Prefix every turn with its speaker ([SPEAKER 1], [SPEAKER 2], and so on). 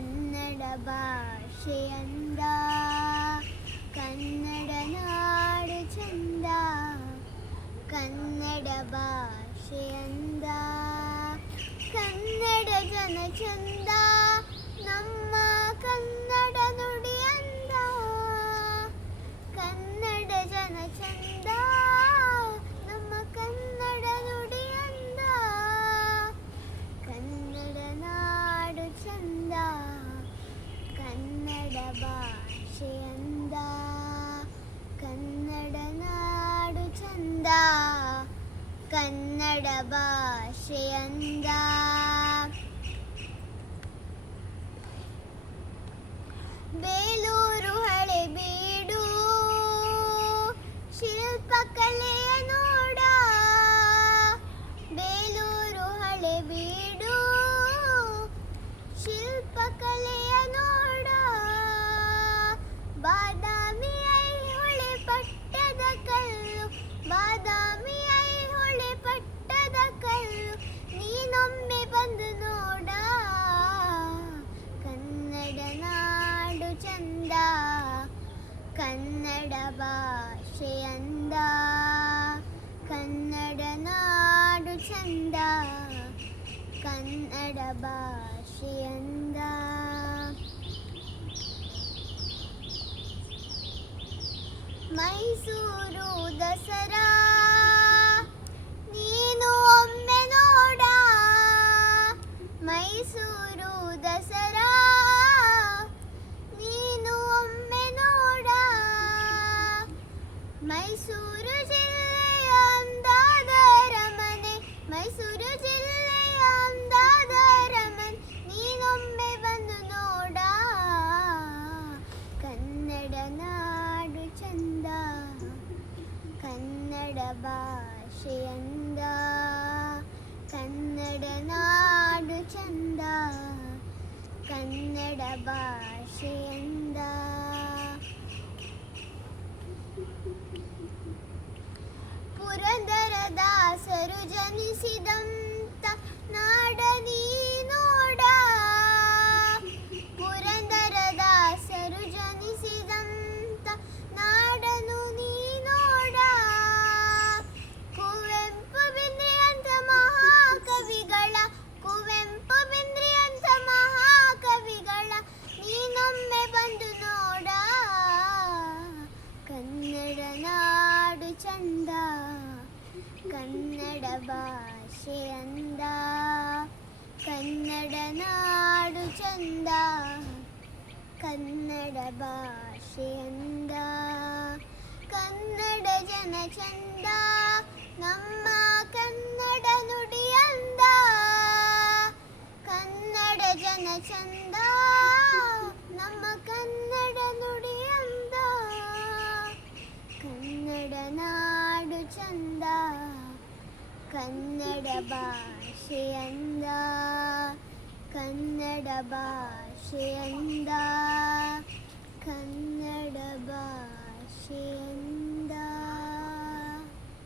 [SPEAKER 1] ಕನ್ನಡ ಭಾಷೆಯಂದ ಕನ್ನಡ ನಾಡು ಚಂದ ಕನ್ನಡ ಭಾಷೆಯಂದ ಕನ್ನಡ ಜನ ಚಂದ ಕನ್ನಡ ಭಾಷೆಯಂದ ಕನ್ನಡ ಭಾಷೆಯಂದ ಕನ್ನಡ ನಾಡು ಚಂದ ಕನ್ನಡ ಭಾಷೆಯಂದ ಮೈಸೂರು ದಸರಾ ಕನ್ನಡ ಭಾಷೆಯಂದ ಕನ್ನಡ ನಾಡು ಚಂದ ಕನ್ನಡ ಭಾಷೆಯಂದ ಪುರಂದರದಾಸರು ಜನಿಸಿದಂ ഭാഷയന്ത? കന്നട നാടു ചന്ത? കന്നട ഭാഷയന്ത? കന്നട ജനചന്ത നമ്മ കന്നട നുടിയന്ത കന്നട ജനചന്ത ಕನ್ನಡ ಭಾಷೆಯಂದ ಕನ್ನಡ ಭಾಷೆಯಂದ